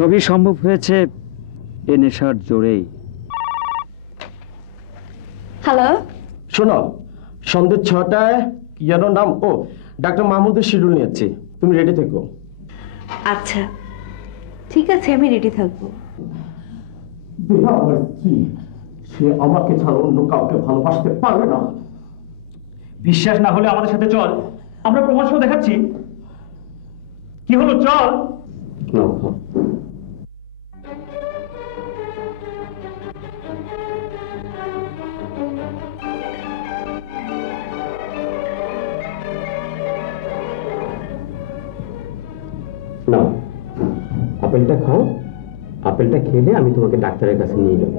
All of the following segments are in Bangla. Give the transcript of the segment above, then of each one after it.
সবই সম্ভব হয়েছে এ নেশার জোরেই। হ্যালো, শোনো, সন্ধ্যে 6টায় কি যেন নাম, ও ডাক্তার মাহমুদের শিডিউল নিয়েছি, তুমি রেডি থেকো। আচ্ছা ঠিক আছে, আমি রেডি থাকবো। আমার স্ত্রী, সে আমাকে ছাড়া অন্য কাউকে ভালোবাসতে পারবে না। বিশ্বাস না হলে আমাদের সাথে চল, আমরা প্রমাণ সহ দেখাচ্ছি। কি হলো, চল। না, আপেলটা খাও, আপেলটা খেলে আমি তোমাকে ডাক্তারের কাছে নিয়ে যাব।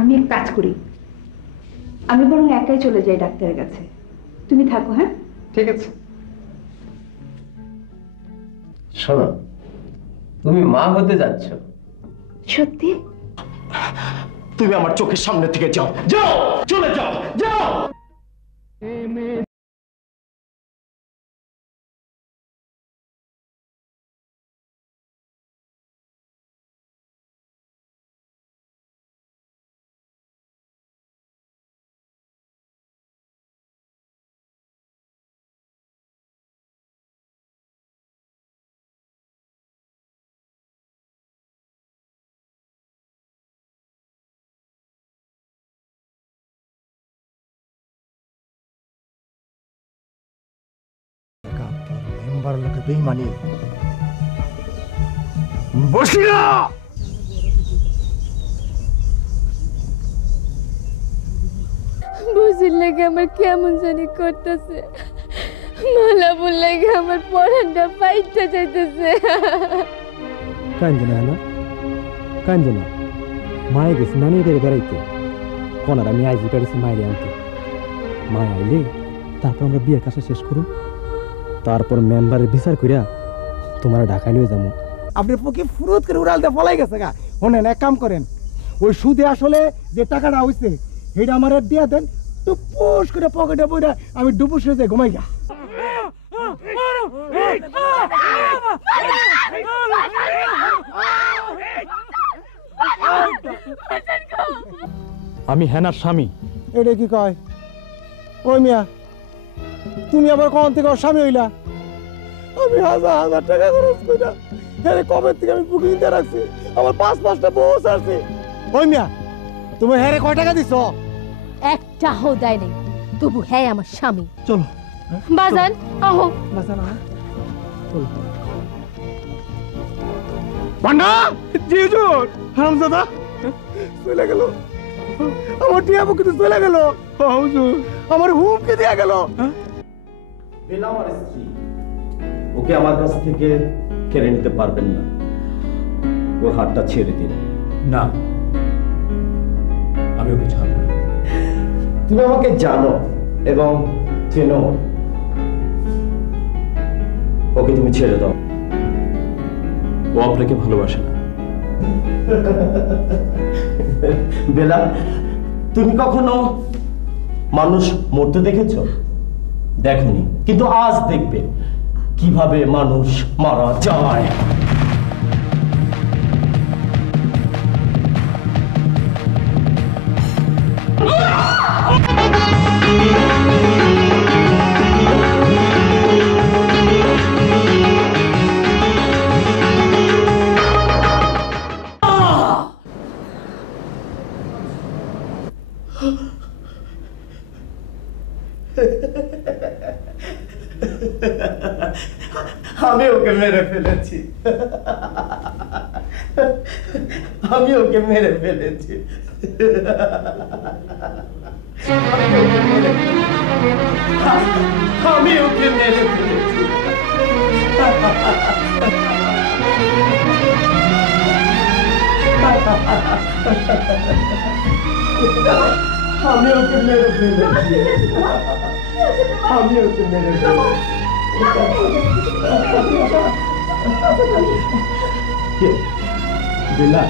আমি এক কাজ করি, আমি বরং একাই চলে যাই ডাক্তারের কাছে, তুমি থাকো। হ্যাঁ ঠিক আছে। শোনো, তুমি মা হতে যাচ্ছ। সত্যি? তুমি আমার চোখের সামনে থেকে যাও, যাও, চলে যাও, যাও। লোকে বেইমানি বসিরা বুঝির লাগে আমার কেমন জানি করতেছে, মালা বললে আমার পরানটা পাইতে যাইতেছে। কাঞ্জনা না কাঞ্জনা, মায়ে গেছে নানিদের বেড়াইতে, কোনার আমি আইজি পেরেছি মায়ের আনতে। মায় আইলে তারপর আমরা বিয়ের কাজটা শেষ করুন, তারপর মেম্বারের বিচার করিয়া তোমার ঢাকায় লয়ে যাবো। আপনি পক্ষে ফুরত করে উড়ালতে ফলাই গেছে গা। শোনেন, এক কাম করেন, ওই সুদে আসলে যে টাকাটা হইছে সেটা আমার দিয়া দেন, টুপুস করে পকেটে বইরা আমি ডুবুস হয়ে যাই ঘুমাই গা। আমি হেনার স্বামী। এটা কি কয়? ওই মিয়া, তুমি আবার কখন থেকে ওর স্বামী হইলা? আমি হাজার হাজার টাকা খরচ কইরা হ্যাঁ কবে থেকে আমি বুকিং দিয়ে রাখছি, আমার 5-5টা বউ আছে। ওই মিয়া, তুমি হ্যাঁ কয় টাকা দিছ? একটাও দেয় নাই, তবু হ্যাঁ আমার স্বামী। চলো বাজান আহো। বাজান চলো। পান্ডা জিজুর হারামজাদা চলে গেল, আমার টিয়া বুকে চলে গেল, হুজুর আমার হুমকে দেয়া গেল। বেলা আমার স্ত্রী, ওকে আমার কাছ থেকে কেড়ে নিতে পারবেন না, ওর হাতটা ছেড়ে দিন। না, আমি ওকে ছাড়ব না। তুমি আমাকে জানো এবং চেনো, ওকে তুমি ছেড়ে দাও। ও আপনাকে ভালোবাসে না। বেলা, তুমি কখনো মানুষ মরতে দেখেছো? দেখনি, কিন্তু আজ দেখবে কিভাবে মানুষ মারা যায়। আমি ওকে মেরে ফেলেছি, আমি ওকে মেরে ফেলেছি। আমি ওকে মেরে ফেলেছি। আমি ওকে মেরে ফেলেছি। আমি ওকে মেরে ফেলেছি। বেলা,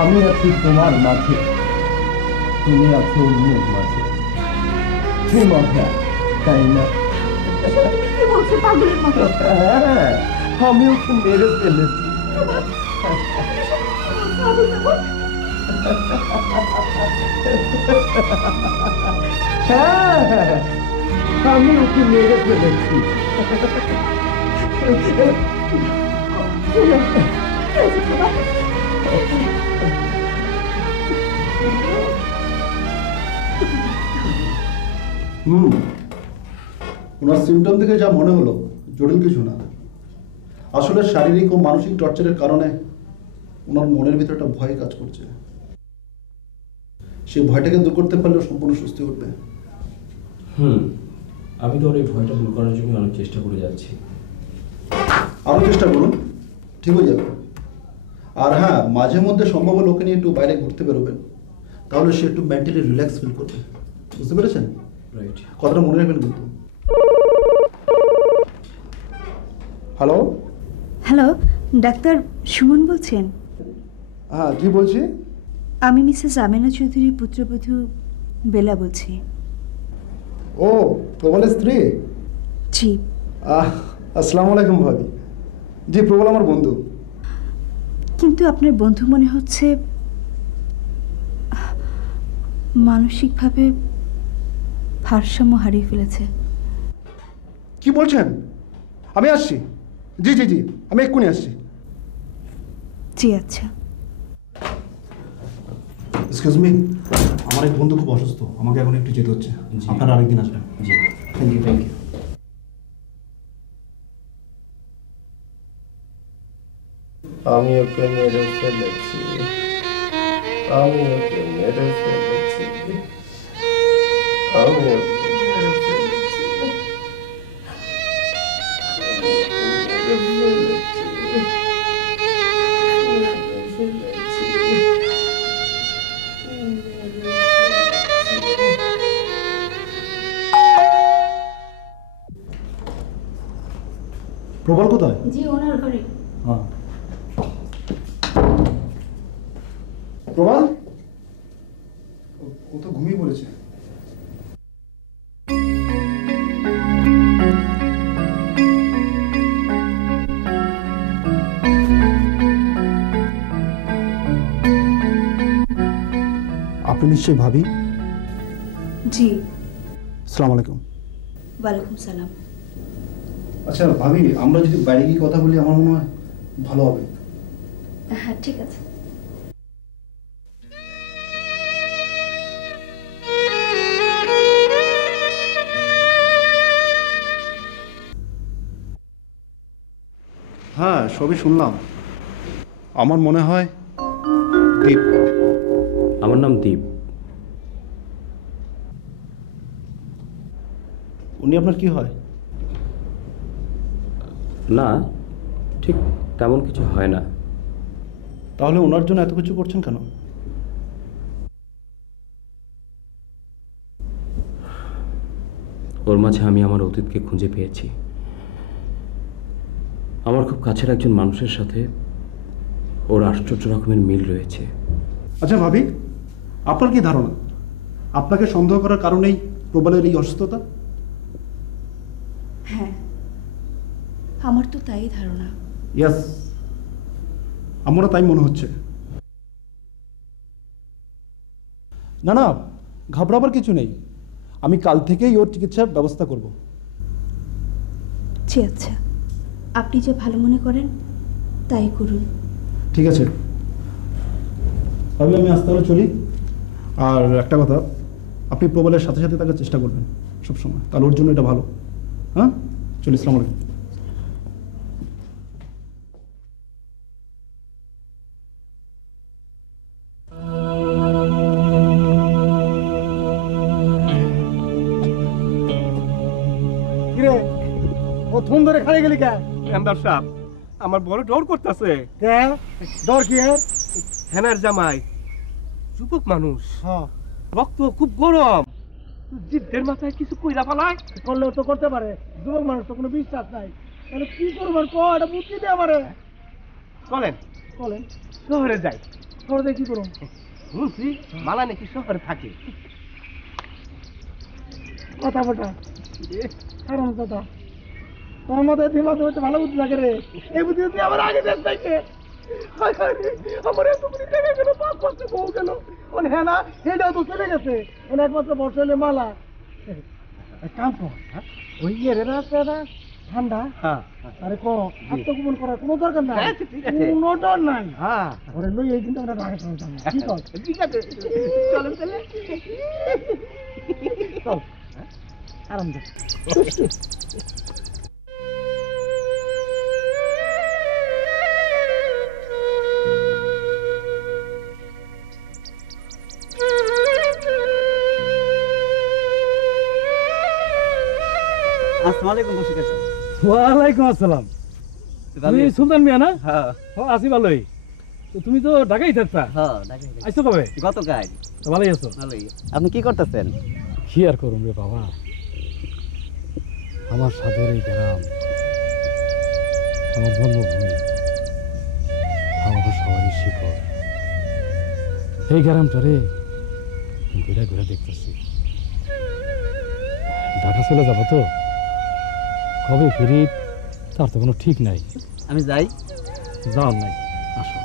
আমি আছি তোমার মাঝে, তুমি আছো অন্যের মাঝে। কি মজা, তাই না? কি বলছো পাগলের মতো? হ্যাঁ, আমি ওকে মেরে ফেলেছি। হ্যাঁ, আমি ওকে মেরে ফেলেছি। ওনার সিমটম থেকে যা মনে হলো জটিল কিছু না, আসলে শারীরিক ও মানসিক টর্চারের কারণে ওনার মনের ভিতরে একটা ভয় কাজ করছে। সেই ভয়টাকে দূর করতে পারলে সম্পূর্ণ সুস্থ উঠবে। আমি তো ওর এই ভয়টা দূর করার জন্য অনেক চেষ্টা করে যাচ্ছি। আরও চেষ্টা করুন, ঠিক হয়ে যাবে। আর হ্যাঁ, মাঝে মধ্যে সম্ভব হলে ওকে নিয়ে একটু বাইরে ঘুরতে বেরোবেন, তাহলে সে একটু মেন্টালি রিল্যাক্স ফিল করবে। বুঝতে পেরেছেন? রাইট। কথাটা মনে রাখবেন কিন্তু। হ্যালো, হ্যালো, ডাক্তার সুমন বলছেন? হ্যাঁ, কি বলছি? আমি মিসেস আমেনা চৌধুরীর পুত্রবধূ বেলা বলছি। ও, প্রবলের স্ত্রী? জি। আসসালামু আলাইকুম ভাবি। জি, প্রবল আমার বন্ধু। কিন্তু আপনার বন্ধু মনে হচ্ছে মানসিকভাবে ভারসাম্য হারিয়ে ফেলেছে। কি বলছেন? আমি আসছি। জি জি জি, আমি এক্ষুনি আসছি। জি আচ্ছা। এক্সকিউজ মি, আমার এক বন্ধু খুব অসুস্থ, আমাকে এখন একটু যেতে হচ্ছে। আপনারা আরেকদিন আসবেন। জি, থ্যাংক ইউ, থ্যাংক ইউ। আমি ওকে মেরে ফেলেছি, আমি ওকে মেরে ফেলেছি, আমি ওকে মেরে ফেলেছি, প্রবল কোথায়? জি ওনার ঘরে। হ্যাঁ, প্রবল ও তো ঘুমিয়ে পড়েছে। আপনি নিশ্চয়ই ভাবি? জি। আসসালামু আলাইকুম। ওয়ালাইকুম সালাম। আচ্ছা ভাবি, আমরা যদি বাইরে গিয়ে কথা বলি আমার মনে হয় ভালো হবে। হ্যাঁ ঠিক আছে। হ্যাঁ, সবই শুনলাম। আমার মনে হয় দীপ। আমার নাম দীপ। উনি আপনার কি হয়? না, ঠিক তেমন কিছু হয় না। তাহলে ওনার জন্য এত কিছু করছেন কেন? ওর মাঝে আমি আমার অতীতকে খুঁজে পেয়েছি। আমার খুব কাছের একজন মানুষের সাথে ওর আশ্চর্য রকমের মিল রয়েছে। আচ্ছা ভাবি, আপনার কি ধারণা আপনাকে সন্দেহ করার কারণেই প্রবলের এই অসুস্থতা? হ্যাঁ, আমার তো তাই ধারণা। ইয়েস, আমারও তাই মনে হচ্ছে। না না, ঘাবড়াবার কিছু নেই। আমি কাল থেকেই ওর চিকিৎসার ব্যবস্থা করব। জি আচ্ছা, আপনি যে ভালো মনে করেন তাই করুন। ঠিক আছে ভাবি, আমি আস্তে হলে চলি। আর একটা কথা, আপনি প্রবলের সাথে সাথে থাকার চেষ্টা করবেন সবসময়, তাহলে ওর জন্য এটা ভালো। হ্যাঁ, চলি। আসসালামু আলাইকুম। কিরে ও থুম ধরে খাড়ে গেলি কে? মেম্বার সাহেব, আমার বড় ডর করতেছে। কে ডর কি এর? হেনার জামাই যুবক মানুষ, হ্যাঁ, রক্ত খুব গরম, জিদ্দের মাথায় কিছু কইরা ফেলায়। করলেও তো করতে পারে, যুবক মানুষ তো কোনো বিশ্বাস নাই। তাহলে কি করবার ক, এটা বুদ্ধি দে আমারে। চলেন বলেন শহরে যাই। শহরে কি করুন? শুনছি মালা নাকি শহরে থাকে। কথা বটা কারণ কথা তোমার মতো মাঝে মাঝে ভালো বুদ্ধি লাগে রে। এই বুদ্ধি তুই আমার আগে দেশ থেকে আমার এতগুলি টাকা গেল, 5 বছর বউ গেল, হ্যাঁ না সেটাও তো চলে গেছে। একমাত্র বর্ষা হলে মালা কাম কর, ওই ইয়ে না ঠান্ডা আরে আত্মগোপন করার কোনো দরকার নাই, কোনো ডর নাই। ওরে লই এই কিন্তু আমরা আগে ঠিক আছে চলেন চলে চল আরাম দে। ওয়ালাইকুম আসসালাম। তুমি সুলতান মিয়া না? আছি ভালোই। তো তুমি তো ঢাকাই থাকতা? আইছো কবে? গতকাল। ভালোই আছো? আপনি কি করতেছেন? কি আর করুম রে বাবা, আমার সাথে এই গ্রাম, আমার জন্মভূমি, আমাদের সবারই শিকড়। এই গ্রামটারে ঘুরে ঘুরে দেখতেছি। ঢাকা চলে যাবো তো, কবে ফিরি তার তো কোনো ঠিক নাই। আমি যাই? যাওয়ার নাই, আসো।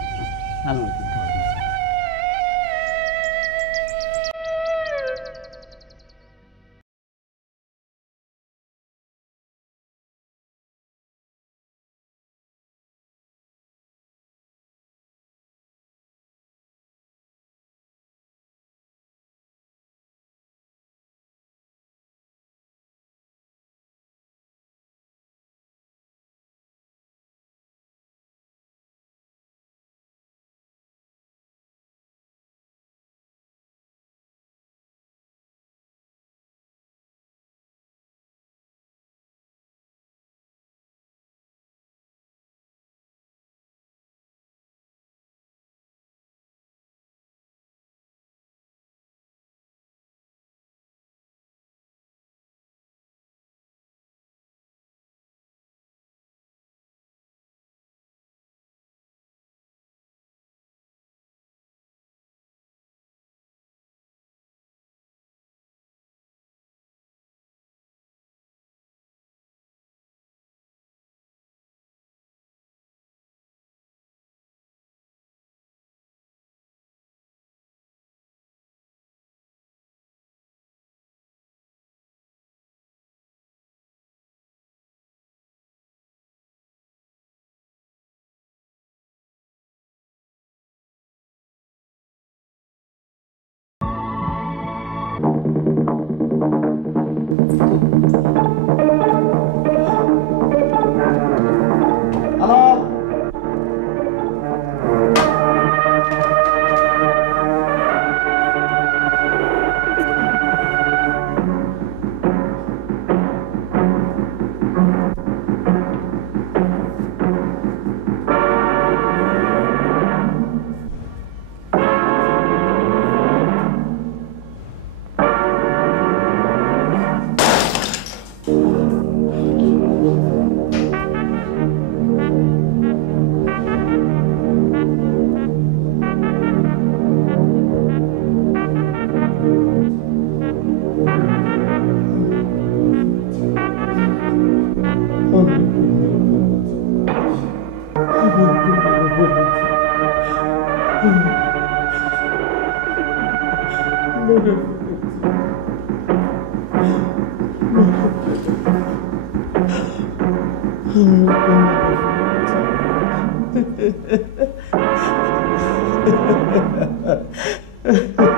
Ha ha ha.